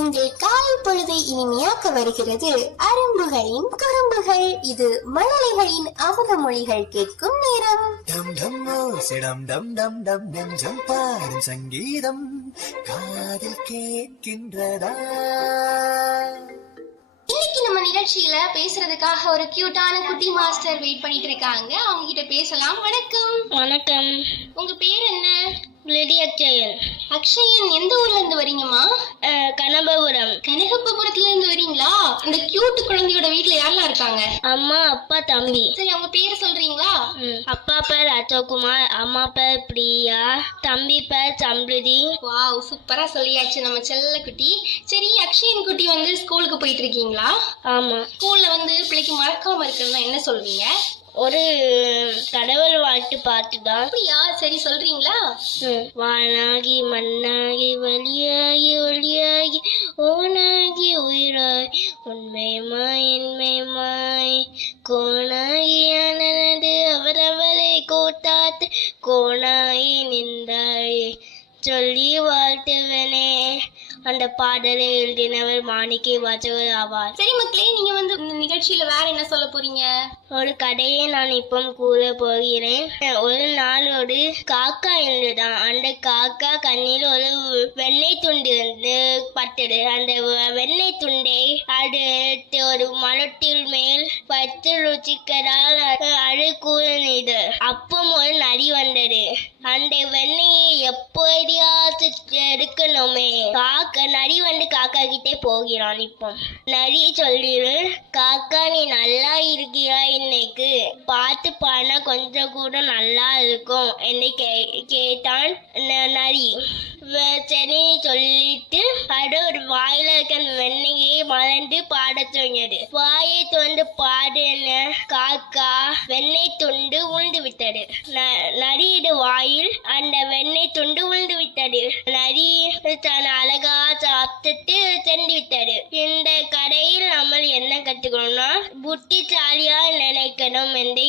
உங்கள் காலை பொழுதை இனிமையாக்க வருகிறது அரும்புகளின் குறும்புகள். இது மழலைகளின் அமுத மொழிகள் கேட்கும் நேரம். பாடும் சங்கீதம் காதில் கேட்கின்றதா? இன்னைக்கு நம்ம நிகழ்ச்சியில பேசுறதுக்காக ஒரு கியூட்டான குட்டி மாஸ்டர் வெயிட் பண்ணிட்டு இருக்காங்க. அவங்க கிட்ட பேசலாம். வணக்கம். வணக்கம். உங்க பேர் என்ன? அக்ஷயன். அக்ஷயன், எந்த ஊர்ல இருந்து வரீங்கம்மா? கனகபுரம். கனகபுரத்துல இருந்து வரீங்களா? இந்த கியூட் குழந்தையோட வீட்டுல யாரெல்லாம் இருக்காங்க? அம்மா, அப்பா, தம்பி. சரி, அவங்க பேரு சொல்றீங்களா? அப்பா பேர் அசோக்குமார், அம்மா பேர் பிரியா, தம்பி பேர் சம்பிரதி. வாவ், சூப்பரா சொல்லியாச்சு நம்ம செல்ல குட்டி. சரி, அக்ஷயன் குட்டி வந்து ஸ்கூலுக்கு போயிட்டு இருக்கீங்களா? ஆமா. ஸ்கூல்ல வந்து பிள்ளைக்கு மறக்காம இருக்கிறதுனா என்ன சொல்வீங்க? ஒரு கடவுள் வாழ்த்து பாட்டுதான். அப்படியா? சரி, சொல்றீங்களா? வானாகி மண்ணாகி வழியாகி ஒளியாகி ஓனாகி உயிராய் உண்மையமாய் என்மையமாய் கோணாகி ஆனது அவரவரை கோட்டாத்து கோணாகி நின்றாய் சொல்லி வாழ்த்துவனே. அந்த பாடலை எழுதினவர் மாணிக்க வாசகர் ஆவார். சரி மக்களே, நீங்க வந்து இந்த நிகழ்ச்சியில வேற என்ன சொல்ல போறீங்க? ஒரு கதையை நான் இப்போ கூற போகிறேன். ஒரு நாள் ஒரு காக்கா இருந்துதான். அந்த காக்கா கண்ணில் ஒரு வெண்ணெய் துண்டு வந்து பட்டது. அந்த வெண்ணெய் துண்டை அது எடுத்து ஒரு மரத்தில் மேல் வைத்து ருச்சிக்கதால் அது கூறினது. அப்போ ஒரு நரி வந்தது. அந்த வெண்ணெயை எப்போதையாவது எடுக்கணுமே. நரி வந்து காக்கா கிட்டே போகிறான். இப்போ நரி சொல்லிடு, காக்கா நீ நல்லா இருக்கிறாய், இன்னைக்கு பார்த்து பாடினா கொஞ்சம் கூட நல்லா இருக்கும் என்னை கேட்டான் நரி. சரி சொல்லிட்டு அது ஒரு வாயில இருக்க வெண்ணெயை மறந்து பாட சொன்னது. வாயை தொண்டு பாடுன காக்கா வெண்ணெய் துண்டு உழுந்து விட்டது. நரியோட வாயில் அந்த வெண்ணெய் துண்டு உழுந்து விட்டது. நரி தன் அழகா சாப்பிட்டுட்டு சென்று விட்டது. இந்த கடையில் நம்ம என்ன கத்துக்கணும்னா புத்திசாலியா நினைக்கணும் என்று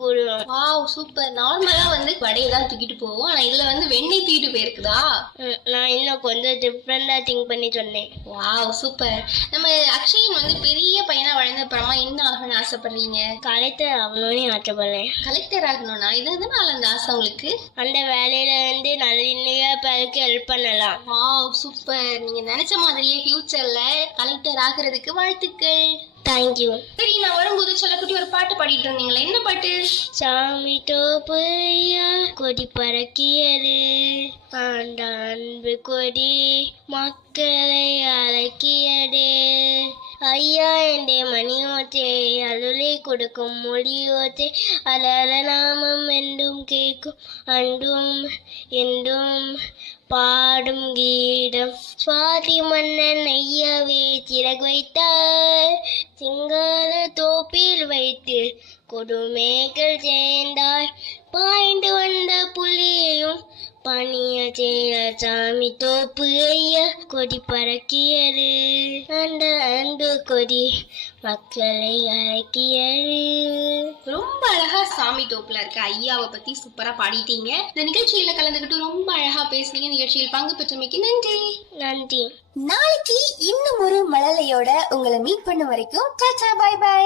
கூறுவோம். Wow, super. நார்மலா வந்து வடையை தான் தூக்கிட்டு போவோம், ஆனா இதுல வந்து வெண்ணெய் தூக்கிட்டு போயிருக்குதா? நான் இன்னும் கொஞ்சம் டிஃப்ரெண்டா திங்க் பண்ணி சொன்னேன். Wow, super. நம்ம அக்ஷயன் வந்து பெரிய பையனா வளர்ந்த அப்புறமா என்ன ஆகணும்னு ஆசைப்படுறீங்க? கலெக்டர் ஆகணும்னு ஆசைப்படுறேன். கலெக்டர் ஆகணும்னா இது எதனால அந்த ஆசை உங்களுக்கு? அந்த வேலையில இருந்து நிறைய பேருக்கு ஹெல்ப் பண்ணலாம். Wow, super. நீங்க நினைச்ச மாதிரியே ஃபியூச்சர்ல கலெக்டர் ஆகிறதுக்கு வாழ்த்துக்கள். தேங்க்யூ. சரி, நான் வரும்போது செல்லக்குட்டி ஒரு பாட்டு பாடிட்டு இருந்தீங்களா? என்ன பாட்டு? சாமி தோப்பு ஐயா கொடி பறக்கியது, அந்த அன்பு கொடி மக்களை அழைக்கியது. ஐயா என்ற மணியோச்சே அருளை கொடுக்கும் மொழியோச்சே அலர நாமம் என்றும் கேட்கும் அன்றும் என்றும் பாடும் கீதம். சுவாதி மன்னன் ஐயாவே சிறகு வைத்தார், சிங்கார தோப்பில் வைத்து கொடுமைகள் சேர்ந்தாய், பாய்ந்து வந்த புலியையும் பணிய செய்த சாமி தோப்பு ஐயா கொடி பறக்கியது, அந்த அன்பு கொடி மக்களை அழைக்கியது. ரொம்ப அழகா சாமி தோப்புல இருக்க ஐயாவை பத்தி சூப்பரா பாடிட்டீங்க. இந்த நிகழ்ச்சியில கலந்துக்கிட்டு ரொம்ப அழகா பேசுனீங்க. நிகழ்ச்சியில் பங்கு பெற்றமைக்கு நன்றி. நன்றி. நாளைக்கு இன்னும் ஒரு மழலையோட உங்களை மீட் பண்ண வரைக்கும் டாடா, பை பை.